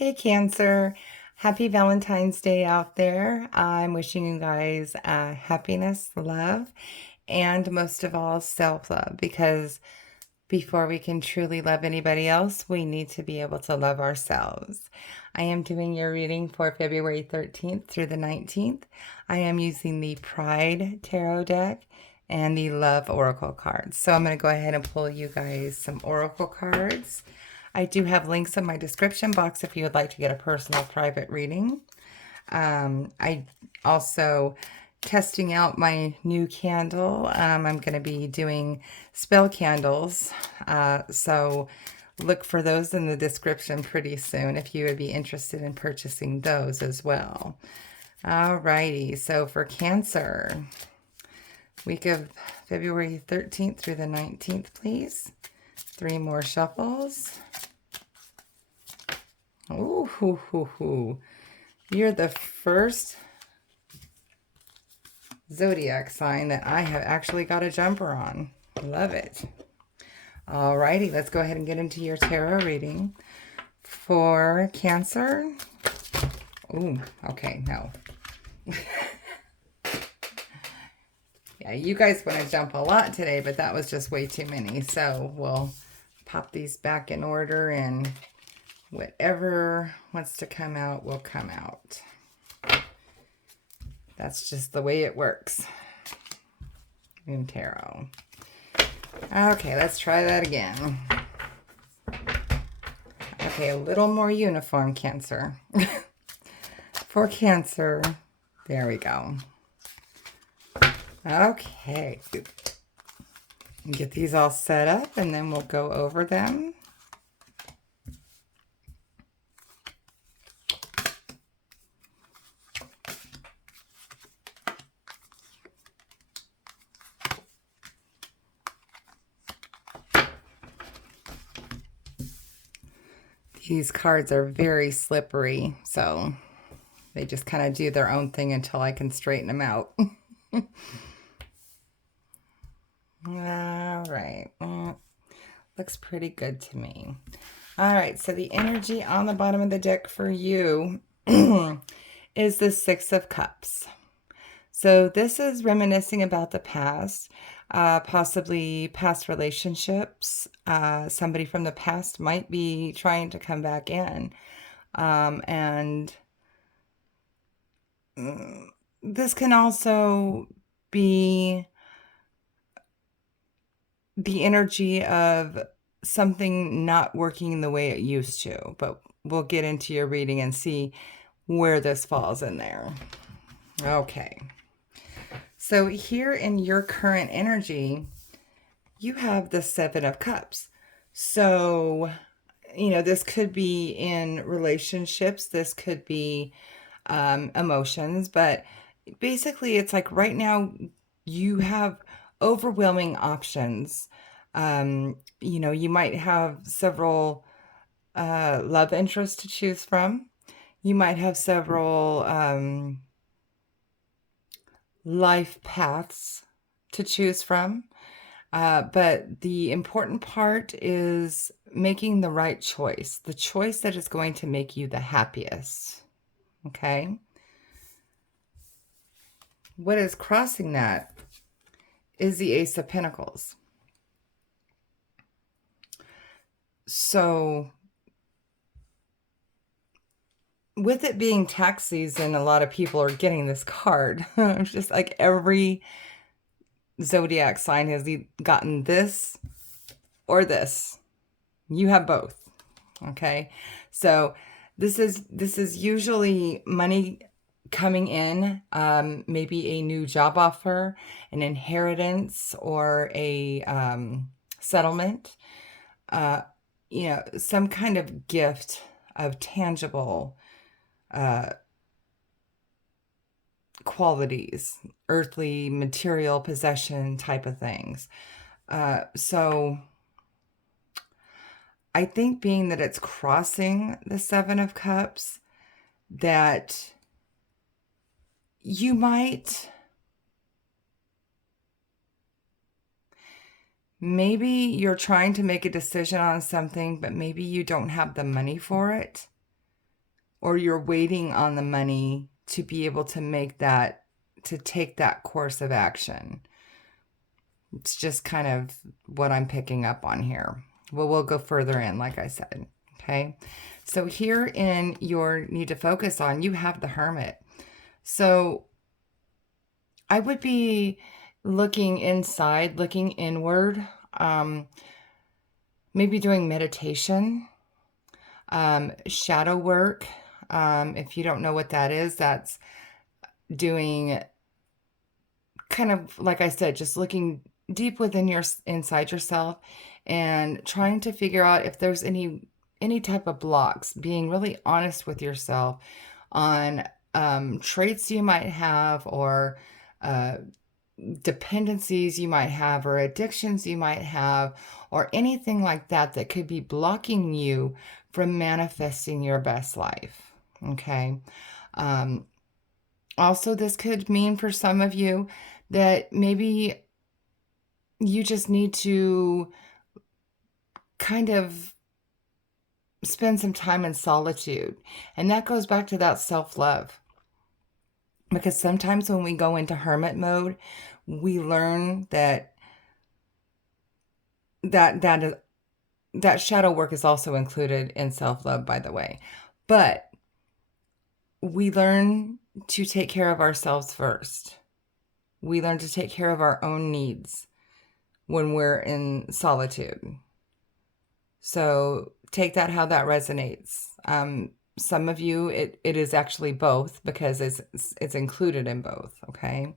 Hey Cancer, happy Valentine's Day out there. I'm wishing you guys happiness, love, and most of all, self-love because before we can truly love anybody else, we need to be able to love ourselves. I am doing your reading for February 13th through the 19th. I am using the Pride Tarot deck and the Love Oracle cards. So I'm going to go ahead and pull you guys some Oracle cards. I do have links in my description box if you would like to get a personal private reading. I also testing out my new candle. I'm going to be doing spell candles. So look for those in the description pretty soon if you would be interested in purchasing those as well. Alrighty, so for Cancer, week of February 13th through the 19th, please. 3 more shuffles. Ooh, hoo, hoo, hoo. You're the first zodiac sign that I have actually got a jumper on. Love it. Alrighty, let's go ahead and get into your tarot reading. For Cancer. Ooh, okay, no. Yeah, you guys want to jump a lot today, but that was just way too many. So we'll pop these back in order and whatever wants to come out will come out. That's just the way it works in tarot. Okay, let's try that again. Okay, a little more uniform, Cancer. For Cancer, there we go. Okay, get these all set up and then we'll go over them. These cards are very slippery, so they just kind of do their own thing until I can straighten them out. All right. Looks pretty good to me. All right, so the energy on the bottom of the deck for you is the Six of Cups. So this is reminiscing about the past, possibly past relationships. Somebody from the past might be trying to come back in. And this can also be the energy of something not working the way it used to, but we'll get into your reading and see where this falls in there. Okay. So here in your current energy, you have the Seven of Cups. So, you know, this could be in relationships. This could be emotions, but basically it's like right now you have overwhelming options. You know, you might have several love interests to choose from. You might have several life paths to choose from. But the important part is making the right choice, the choice that is going to make you the happiest. Okay? What is crossing that is the Ace of Pentacles. So with it being tax season, a lot of people are getting this card. It's just like every zodiac sign has gotten this or this. You have both. Okay? So this is usually money coming in, maybe a new job offer, an inheritance, or a settlement, you know, some kind of gift of tangible qualities, earthly, material, possession type of things. So I think being that it's crossing the Seven of Cups, that you might, maybe you're trying to make a decision on something, but maybe you don't have the money for it. or you're waiting on the money to be able to to take that course of action. It's just kind of what I'm picking up on here. Well, we'll go further in, like I said. Okay. So here in your need to focus on, you have the Hermit. So I would be looking inside, looking inward, maybe doing meditation, shadow work. If you don't know what that is, that's doing kind of, like I said, just looking deep within inside yourself and trying to figure out if there's any type of blocks, being really honest with yourself on traits you might have, or uh, dependencies you might have, or addictions you might have, or anything like that that could be blocking you from manifesting your best life. Okay. Um, Also, this could mean for some of you that maybe you just need to kind of spend some time in solitude. And that goes back to that self-love. Because sometimes when we go into hermit mode, we learn that that is, that shadow work is also included in self-love, by the way. But we learn to take care of ourselves first. We learn to take care of our own needs when we're in solitude. So take that how that resonates. Some of you, it is actually both, because it's included in both, okay?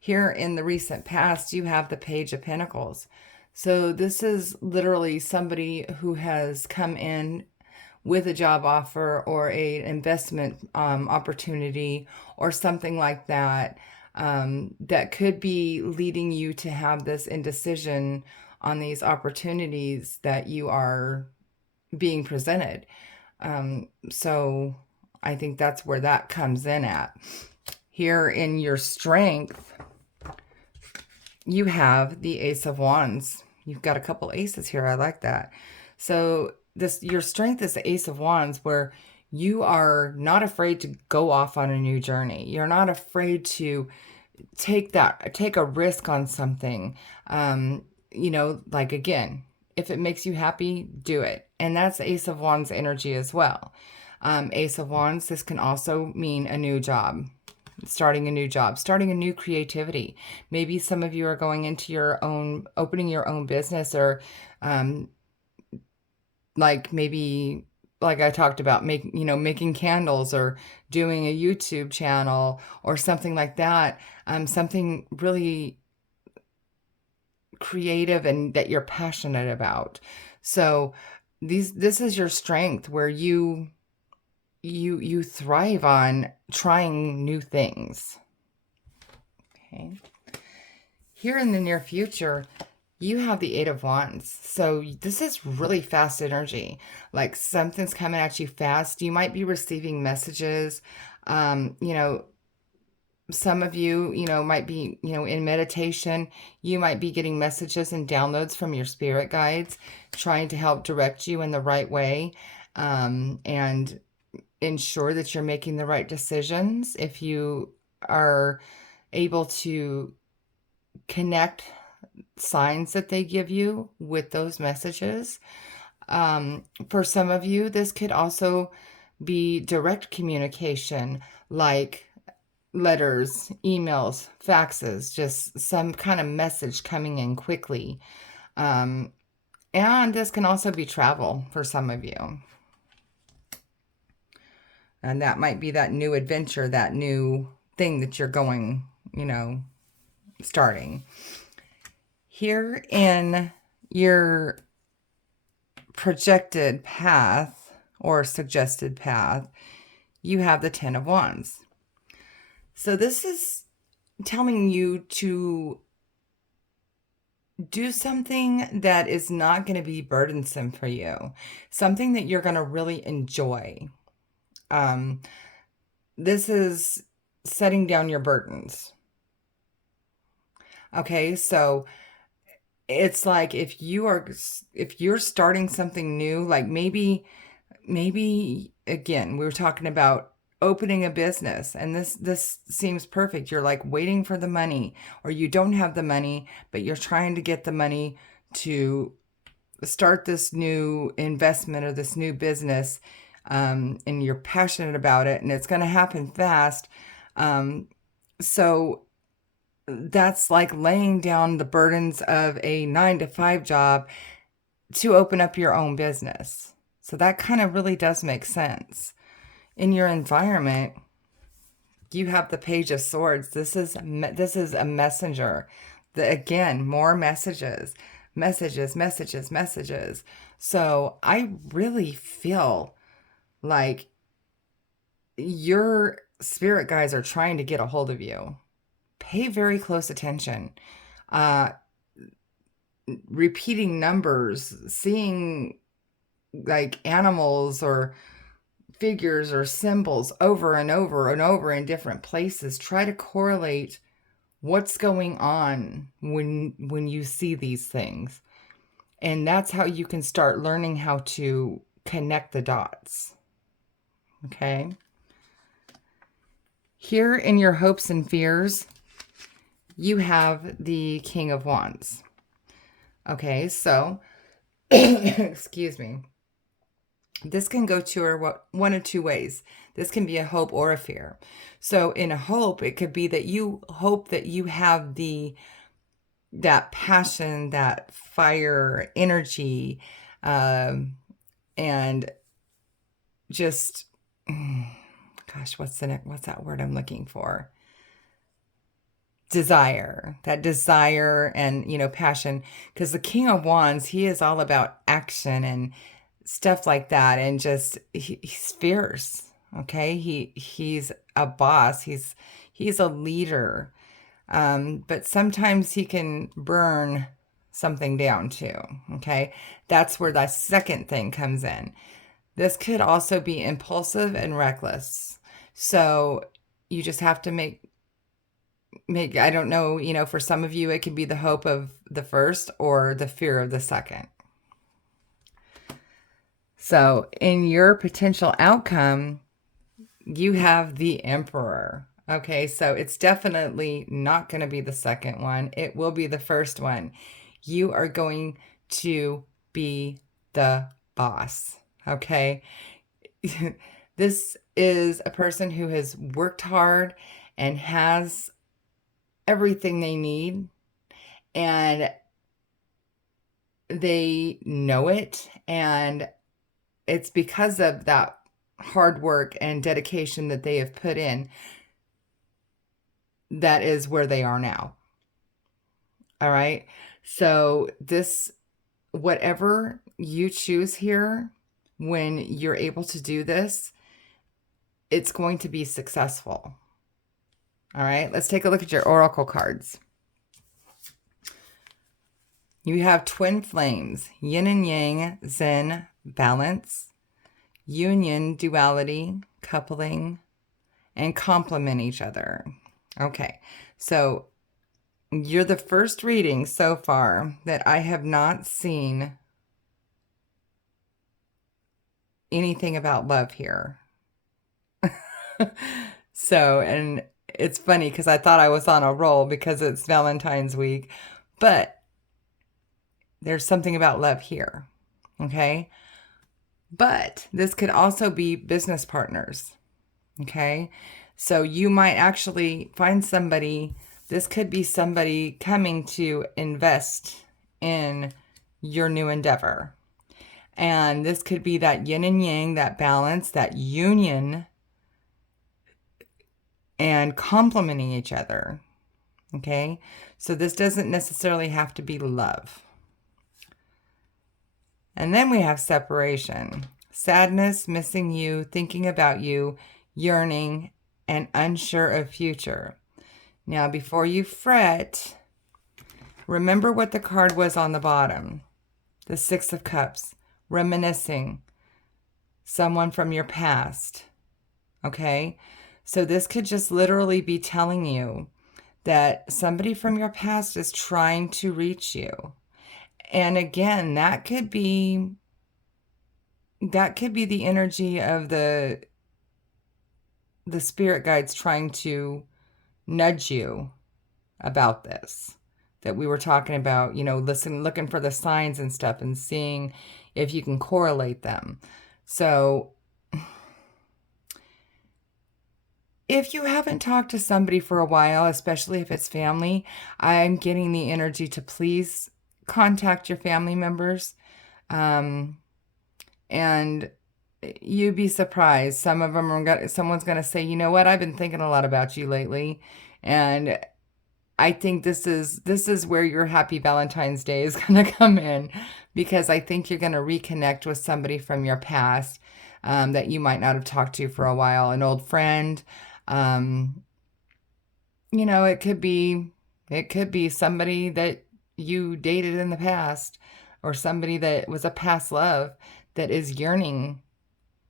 Here in the recent past, you have the Page of Pentacles. So this is literally somebody who has come in with a job offer or a investment opportunity or something like that, that could be leading you to have this indecision on these opportunities that you are being presented. So I think that's where that comes in at. Here in your strength, you have the Ace of Wands. You've got a couple aces here. I like that. So your strength is the Ace of Wands, where you are not afraid to go off on a new journey. You're not afraid to take a risk on something. Like, again, if it makes you happy, do it. And that's Ace of Wands energy as well. Ace of Wands, this can also mean a new job. Starting a new job, starting a new creativity. Maybe some of you are going into opening your own business, or maybe like I talked about, making candles, or doing a YouTube channel or something like that. Something really creative and that you're passionate about. So this is your strength, where you thrive on trying new things. Okay. Here in the near future, you have the Eight of Wands. So this is really fast energy. Like, something's coming at you fast. You might be receiving messages. Some of you, might be, in meditation. You might be getting messages and downloads from your spirit guides, trying to help direct you in the right way, and ensure that you're making the right decisions. If you are able to connect signs that they give you with those messages. For some of you, this could also be direct communication, like letters, emails, faxes, just some kind of message coming in quickly. And this can also be travel for some of you. And that might be that new adventure, that new thing that you're going, starting. Here in your projected path or suggested path, you have the Ten of Wands. So this is telling you to do something that is not going to be burdensome for you, something that you're going to really enjoy. This is setting down your burdens. Okay, so it's like if you're starting something new, like maybe maybe again, we were talking about opening a business, and this seems perfect. You're like waiting for the money, or you don't have the money, but you're trying to get the money to start this new investment or this new business, and you're passionate about it, and it's going to happen fast. So that's like laying down the burdens of a 9 to 5 job to open up your own business. So that kind of really does make sense. In your environment, you have the Page of Swords. This is a messenger. Again, more messages, messages, messages, messages. So I really feel like your spirit guides are trying to get a hold of you. Pay very close attention. Uh, Repeating numbers, seeing like animals or figures or symbols over and over and over in different places. Try to correlate what's going on when you see these things. And that's how you can start learning how to connect the dots. Okay? Here in your hopes and fears, you have the King of Wands. Okay, so excuse me. This can go one of two ways. This can be a hope or a fear. So in a hope, it could be that you hope that you have that passion, that fire, energy, and just, gosh, what's that word I'm looking for? That desire and, passion. Because the King of Wands, he is all about action and stuff like that, and just he's fierce. Okay, he's a boss. He's a leader, but sometimes he can burn something down too. Okay, that's where the second thing comes in. This could also be impulsive and reckless. So you just have to make I don't know, for some of you it can be the hope of the first or the fear of the second. So in your potential outcome, you have the Emperor. Okay, so it's definitely not going to be the second one. It will be the first one. You are going to be the boss. Okay. This is a person who has worked hard and has everything they need, and they know it, and it's because of that hard work and dedication that they have put in that is where they are now. All right. So whatever you choose here, when you're able to do this, it's going to be successful. All right. Let's take a look at your oracle cards. You have twin flames, yin and yang, zen, balance, union, duality, coupling, and complement each other. Okay, so you're the first reading so far that I have not seen anything about love here. So, and it's funny because I thought I was on a roll because it's Valentine's week, but there's something about love here. Okay. But this could also be business partners. Okay. So you might actually find somebody, this could be somebody coming to invest in your new endeavor. And this could be that yin and yang, that balance, that union, and complementing each other. Okay. So this doesn't necessarily have to be love. And then we have separation, sadness, missing you, thinking about you, yearning, and unsure of future. Now, before you fret, remember what the card was on the bottom. The Six of Cups, reminiscing, someone from your past. Okay? So this could just literally be telling you that somebody from your past is trying to reach you. And again, that could be that could be the energy of the spirit guides trying to nudge you about this that we were talking about, looking for the signs and stuff and seeing if you can correlate them. So if you haven't talked to somebody for a while, especially if it's family, I'm getting the energy to please contact your family members. Um, and you'd be surprised. Some of them someone's gonna say, you know what, I've been thinking a lot about you lately, and I think this is where your happy Valentine's Day is gonna come in, because I think you're gonna reconnect with somebody from your past, that you might not have talked to for a while, an old friend. Um, it could be somebody that you dated in the past, or somebody that was a past love that is yearning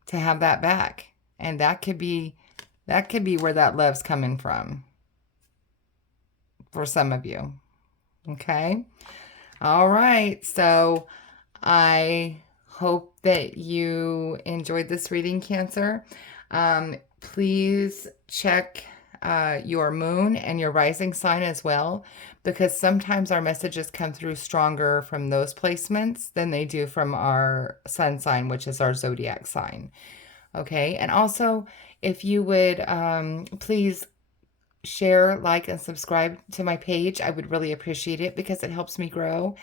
to have that back. And that could be where that love's coming from for some of you. Okay? All right. So I hope that you enjoyed this reading, Cancer. Please check your moon and your rising sign as well, because sometimes our messages come through stronger from those placements than they do from our sun sign, which is our zodiac sign. Okay. And also, if you would please share, like, and subscribe to my page, I would really appreciate it because it helps me grow.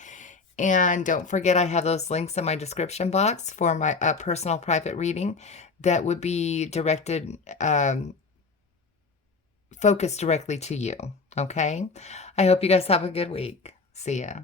And don't forget, I have those links in my description box for my personal private reading that would be directed, focused directly to you. Okay. I hope you guys have a good week. See ya.